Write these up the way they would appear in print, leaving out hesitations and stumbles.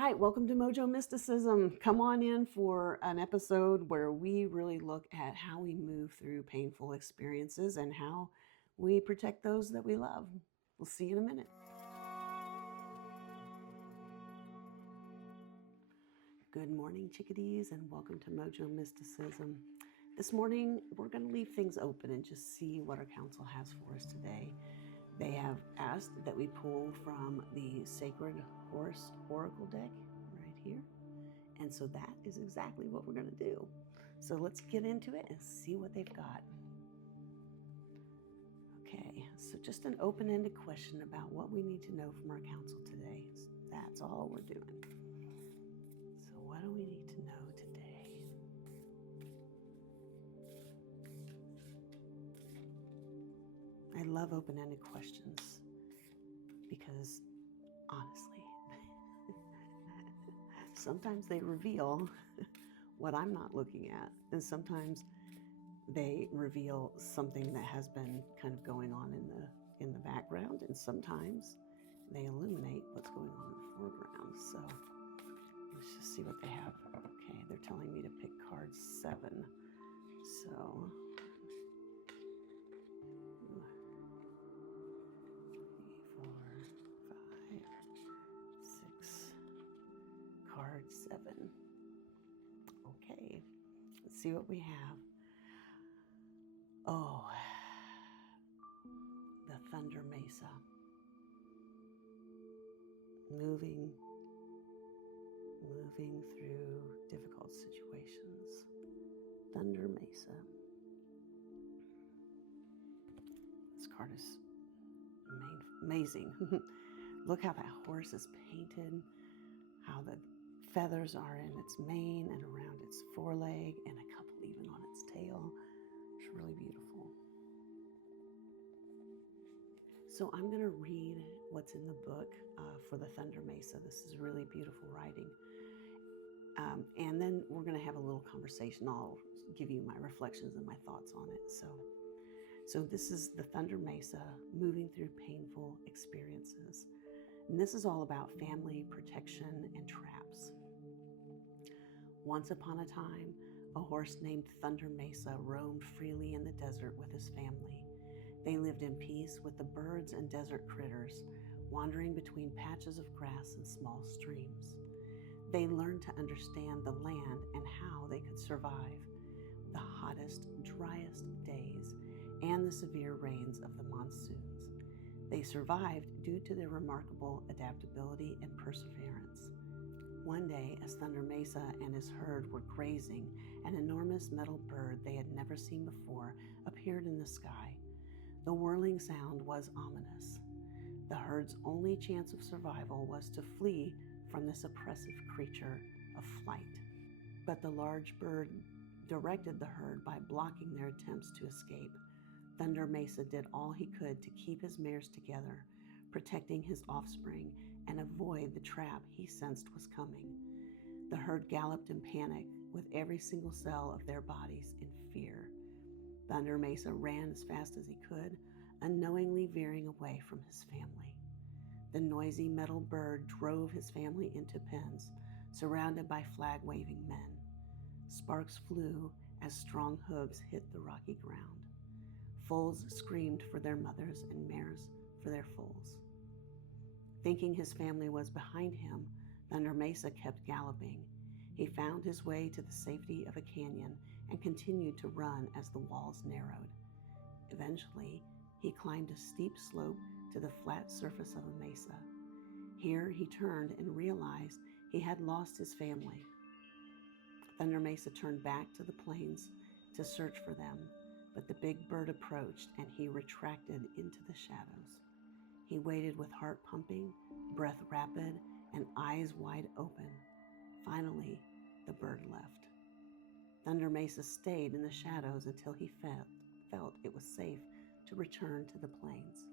right, welcome to Mojo Mysticism. Come on in for an episode where we really look at how we move through painful experiences and how we protect those that we love. We'll see you in a minute. Good morning, chickadees, and welcome to Mojo Mysticism. This morning, we're going to leave things open and just see what our council has for us today. They have asked that we pull from the Sacred Horse Oracle deck right here. And so that is exactly what we're going to do. So let's get into it and see what they've got. Okay, so just an open-ended question about what we need to know from our council today. That's all we're doing. So what do we need to know today? I love open-ended questions because honestly, sometimes they reveal what I'm not looking at, and sometimes they reveal something that has been kind of going on in the background, and sometimes they illuminate what's going on in the foreground. So let's just see what they have. Okay, they're telling me to pick card 7. So 3, 4, 5, 6. Card 7. Okay, let's see what we have. Oh, the Thunder Mesa. Moving through difficult situations. Thunder Mesa. This card is amazing. Look how that horse is painted, how the feathers are in its mane and around its foreleg, and a couple even on its tail. It's really beautiful. So I'm going to read what's in the book for the Thunder Mesa. This is really beautiful writing. And then we're going to have a little conversation. I'll give you my reflections and my thoughts on it. So this is the Thunder Mesa, moving through painful experiences. And this is all about family protection and traps. Once upon a time, a horse named Thunder Mesa roamed freely in the desert with his family. They lived in peace with the birds and desert critters, wandering between patches of grass and small streams. They learned to understand the land and how they could survive the hottest, driest days and the severe rains of the monsoons. They survived due to their remarkable adaptability and perseverance. One day, as Thunder Mesa and his herd were grazing, an enormous metal bird they had never seen before appeared in the sky. The whirling sound was ominous. The herd's only chance of survival was to flee from this oppressive creature of flight. But the large bird directed the herd by blocking their attempts to escape. Thunder Mesa did all he could to keep his mares together, protecting his offspring and avoid the trap he sensed was coming. The herd galloped in panic, with every single cell of their bodies in fear. Thunder Mesa ran as fast as he could, unknowingly veering away from his family. The noisy metal bird drove his family into pens, surrounded by flag-waving men. Sparks flew as strong hooves hit the rocky ground. Foals screamed for their mothers and mares for their foals. Thinking his family was behind him, Thunder Mesa kept galloping. He found his way to the safety of a canyon and continued to run as the walls narrowed. Eventually, he climbed a steep slope to the flat surface of a mesa. Here he turned and realized he had lost his family. Thunder Mesa turned back to the plains to search for them, but the big bird approached and he retracted into the shadows. He waited with heart pumping, breath rapid, and eyes wide open. Finally, the bird left. Thunder Mesa stayed in the shadows until he felt it was safe to return to the plains.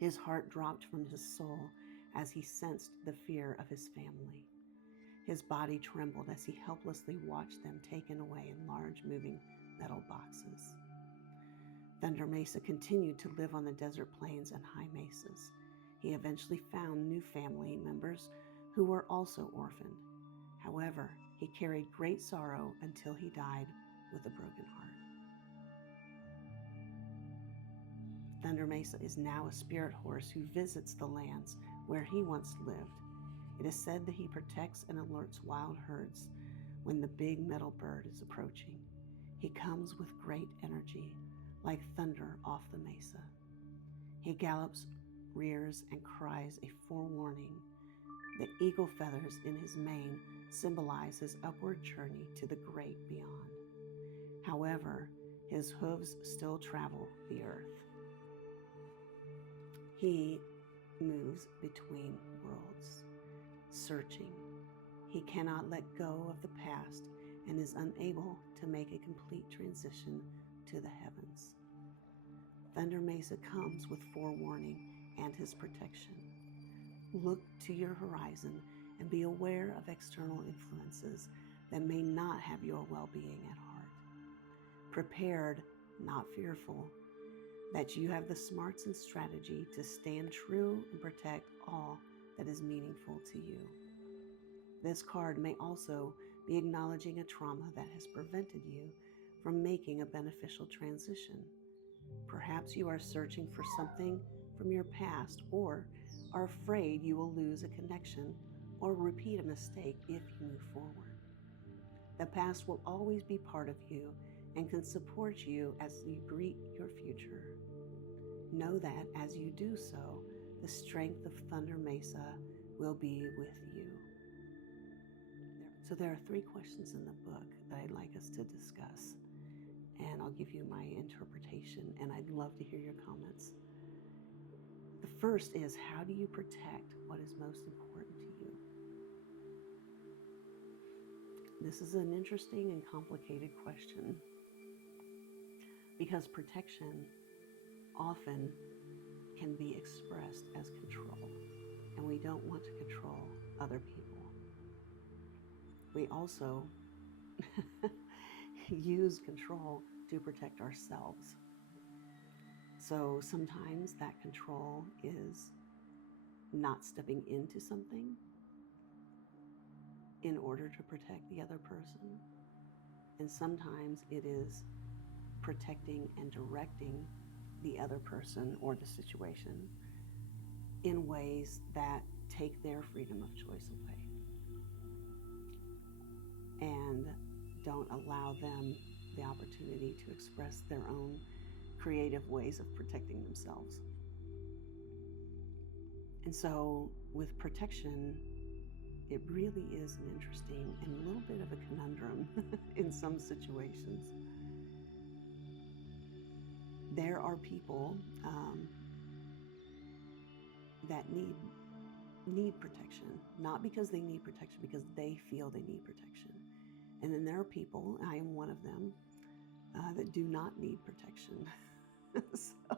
His heart dropped from his soul as he sensed the fear of his family. His body trembled as he helplessly watched them taken away in large moving metal boxes. Thunder Mesa continued to live on the desert plains and high mesas. He eventually found new family members who were also orphaned. However, he carried great sorrow until he died with a broken heart. Thunder Mesa is now a spirit horse who visits the lands where he once lived. It is said that he protects and alerts wild herds when the big metal bird is approaching. He comes with great energy, like thunder off the mesa. He gallops, rears, and cries a forewarning. The eagle feathers in his mane symbolize his upward journey to the great beyond. However, his hooves still travel the earth. He moves between worlds, searching. He cannot let go of the past and is unable to make a complete transition to the heavens. Thunder Mesa comes with forewarning and his protection. Look to your horizon and be aware of external influences that may not have your well-being at heart. Prepared, not fearful, that you have the smarts and strategy to stand true and protect all that is meaningful to you. This card may also be acknowledging a trauma that has prevented you from making a beneficial transition. Perhaps you are searching for something from your past or are afraid you will lose a connection or repeat a mistake if you move forward. The past will always be part of you and can support you as you greet your future. Know that as you do so, the strength of Thunder Mesa will be with you. So there are 3 questions in the book that I'd like us to discuss, and I'll give you my interpretation, and I'd love to hear your comments. The first is, how do you protect what is most important to you? This is an interesting and complicated question, because protection often can be expressed as control, and we don't want to control other people. We also use control to protect ourselves. So sometimes that control is not stepping into something in order to protect the other person. And sometimes it is protecting and directing the other person or the situation in ways that take their freedom of choice away and don't allow them the opportunity to express their own creative ways of protecting themselves. And so with protection, it really is an interesting and a little bit of a conundrum in some situations. There are people that need protection, not because they need protection, because they feel they need protection. And then there are people, I am one of them, that do not need protection. So,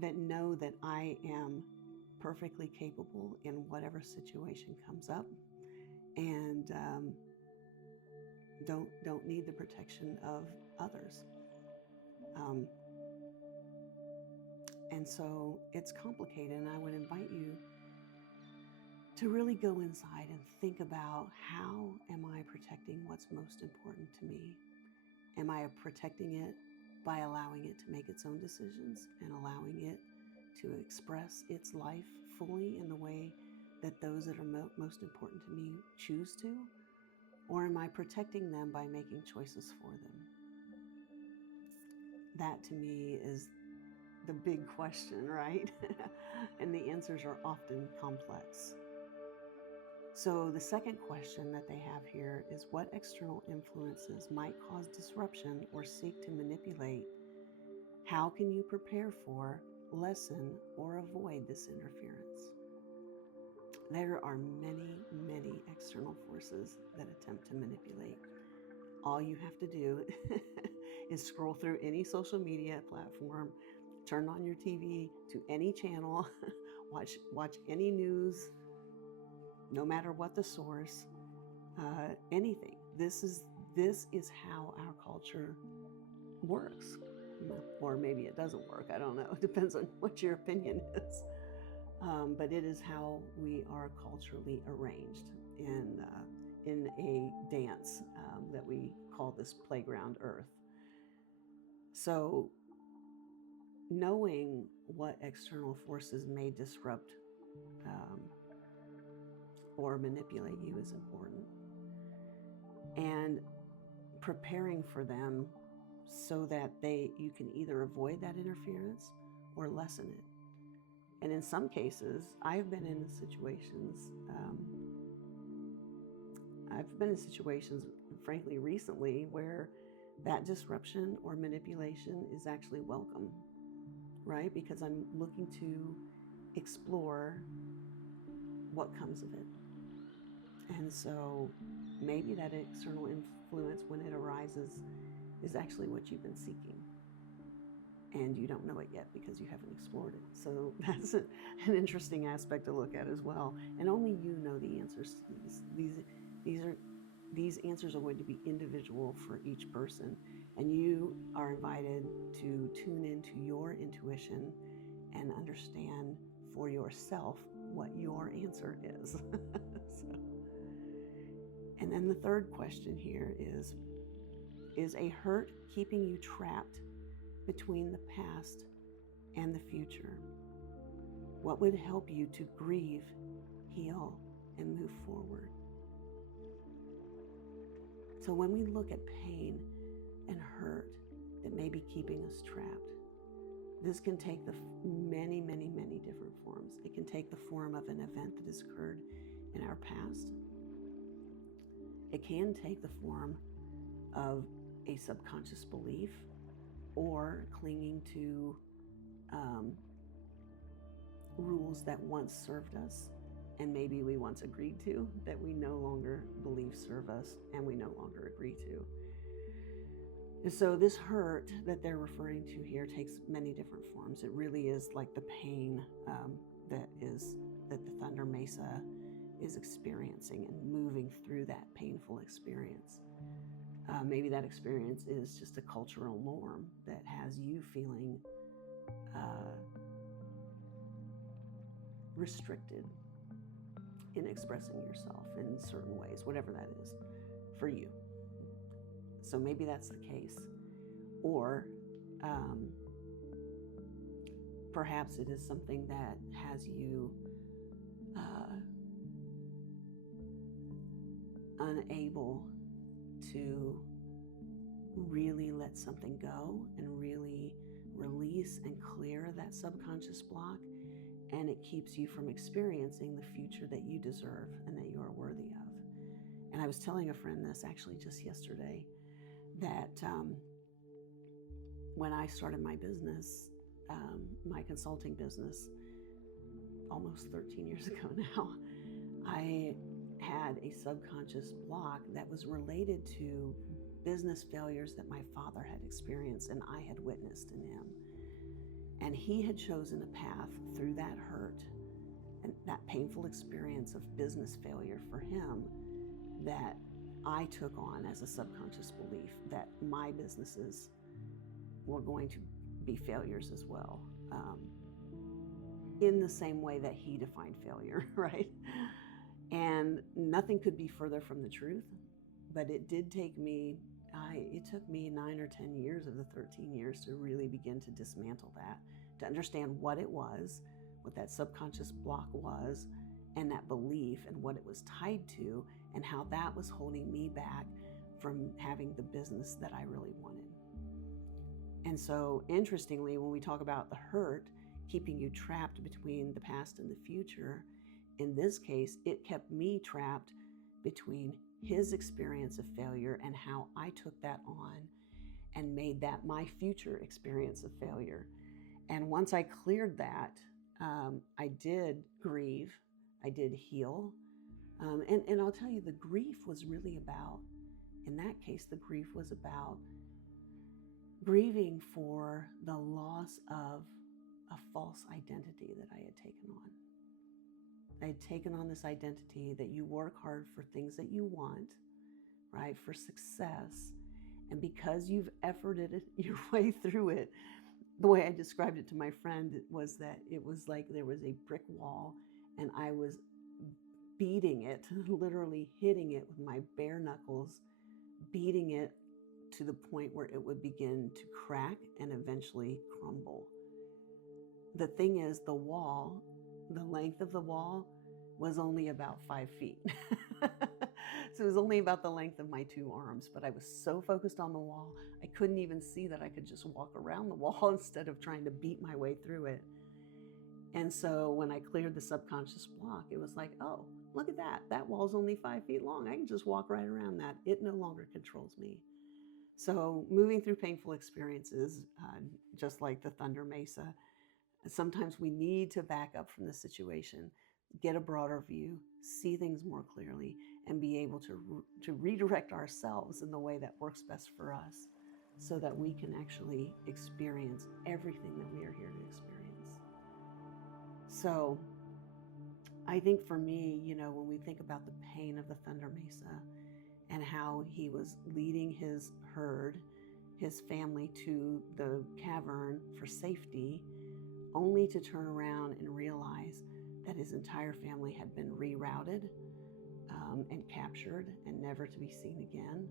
that know that I am perfectly capable in whatever situation comes up, and don't need the protection of others. And so it's complicated, and I would invite you to really go inside and think about, how am I protecting what's most important to me? Am I protecting it by allowing it to make its own decisions and allowing it to express its life fully in the way that those that are most important to me choose to? Or am I protecting them by making choices for them? That to me is the big question, right? And the answers are often complex. So the second question that they have here is, what external influences might cause disruption or seek to manipulate? How can you prepare for, lessen, or avoid this interference? There are many, many external forces that attempt to manipulate. All you have to do is scroll through any social media platform, turn on your TV to any channel, watch any news, no matter what the source, anything. This is how our culture works. Or maybe it doesn't work. I don't know. It depends on what your opinion is. but it is how we are culturally arranged in a dance that we call this playground Earth. So, knowing what external forces may disrupt um, or manipulate you is important, and preparing for them so that you can either avoid that interference or lessen it. And in some cases, I've been in situations. Frankly, recently, where that disruption or manipulation is actually welcome, right? Because I'm looking to explore what comes of it. And so maybe that external influence, when it arises, is actually what you've been seeking. And you don't know it yet because you haven't explored it. So that's an interesting aspect to look at as well. And only you know the answers to these. These answers are going to be individual for each person. And you are invited to tune into your intuition and understand for yourself what your answer is. So, and then the third question here is a hurt keeping you trapped between the past and the future? What would help you to grieve, heal, and move forward? So when we look at pain and hurt that may be keeping us trapped, this can take the many, many, many different forms. It can take the form of an event that has occurred in our past. It can take the form of a subconscious belief or clinging to rules that once served us and maybe we once agreed to that we no longer believe serve us and we no longer agree to. And so this hurt that they're referring to here takes many different forms. It really is like the pain that the Thunder Mesa is experiencing and moving through that painful experience. Maybe that experience is just a cultural norm that has you feeling restricted in expressing yourself in certain ways, whatever that is for you. So maybe that's the case. Or perhaps it is something that has you unable to really let something go and really release and clear that subconscious block, and it keeps you from experiencing the future that you deserve and that you are worthy of. And I was telling a friend this actually just yesterday, that when I started my business, my consulting business, almost 13 years ago now, I had a subconscious block that was related to business failures that my father had experienced and I had witnessed in him. And he had chosen a path through that hurt and that painful experience of business failure for him that I took on as a subconscious belief that my businesses were going to be failures as well, in the same way that he defined failure, right? And nothing could be further from the truth, but it did take me, it took me 9 or 10 years of the 13 years to really begin to dismantle that, to understand what it was, what that subconscious block was, and that belief and what it was tied to, and how that was holding me back from having the business that I really wanted. And so, interestingly, when we talk about the hurt keeping you trapped between the past and the future, in this case, it kept me trapped between his experience of failure and how I took that on and made that my future experience of failure. And once I cleared that, I did grieve, I did heal. And I'll tell you, the grief was really about, in that case, the grief was about grieving for the loss of a false identity that I had taken on. I had taken on this identity that you work hard for things that you want, right, for success. And because you've efforted your way through it, the way I described it to my friend was that it was like there was a brick wall and I was beating it, literally hitting it with my bare knuckles, beating it to the point where it would begin to crack and eventually crumble. The thing is, the wall, the length of the wall was only about 5 feet. So it was only about the length of my 2 arms, but I was so focused on the wall, I couldn't even see that I could just walk around the wall instead of trying to beat my way through it. And so when I cleared the subconscious block, it was like, oh, look at that. That wall's only 5 feet long. I can just walk right around that. It no longer controls me. So moving through painful experiences, just like the Thunder Mesa, sometimes we need to back up from the situation, get a broader view, see things more clearly, and be able to redirect ourselves in the way that works best for us so that we can actually experience everything that we are here to experience. So I think for me, when we think about the pain of the Thunder Mesa and how he was leading his herd, his family to the cavern for safety, only to turn around and realize that his entire family had been rerouted and captured and never to be seen again.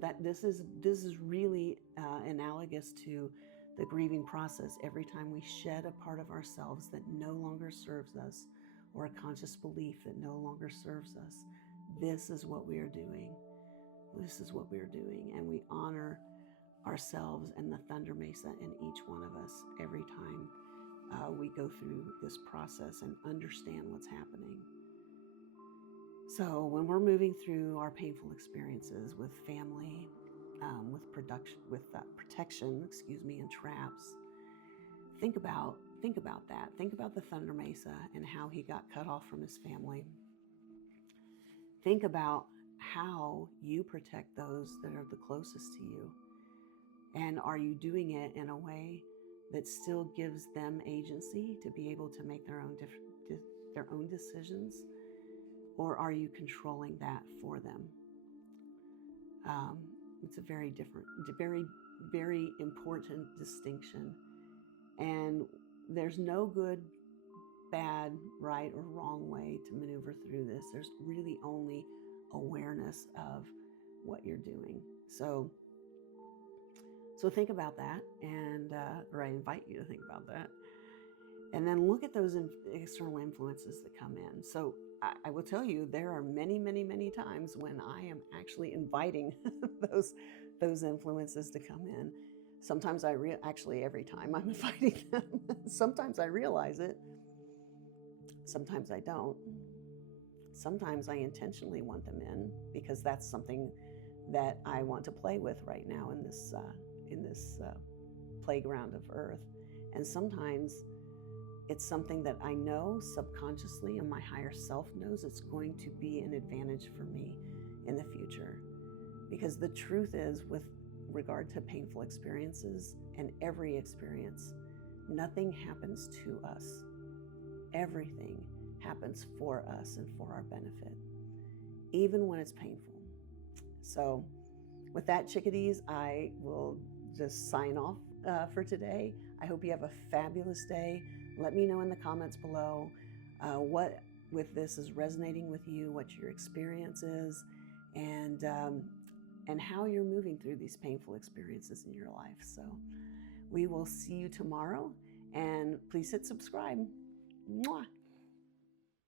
That this is really analogous to the grieving process. Every time we shed a part of ourselves that no longer serves us, or a conscious belief that no longer serves us, this is what we are doing. This is what we are doing, and we honor ourselves and the Thunder Mesa in each one of us every time we go through this process and understand what's happening. So when we're moving through our painful experiences with family, with protection, and traps, think about that. Think about the Thunder Mesa and how he got cut off from his family. Think about how you protect those that are the closest to you. And are you doing it in a way that still gives them agency to be able to make their own decisions? Or are you controlling that for them? It's a very very important distinction. And there's no good, bad, right, or wrong way to maneuver through this. There's really only awareness of what you're doing. So think about that, and or I invite you to think about that. And then look at those external influences that come in. So I will tell you, there are many, many, many times when I am actually inviting those influences to come in. Sometimes actually every time I'm inviting them. Sometimes I realize it. Sometimes I don't. Sometimes I intentionally want them in because that's something that I want to play with right now in this playground of Earth. And sometimes it's something that I know subconsciously and my higher self knows it's going to be an advantage for me in the future. Because the truth is, with regard to painful experiences and every experience, nothing happens to us. Everything happens for us and for our benefit, even when it's painful. So with that, chickadees, I will just sign off for today. I hope you have a fabulous day. Let me know in the comments below what with this is resonating with you, what your experience is, and how you're moving through these painful experiences in your life. So we will see you tomorrow, and please hit subscribe. Mwah.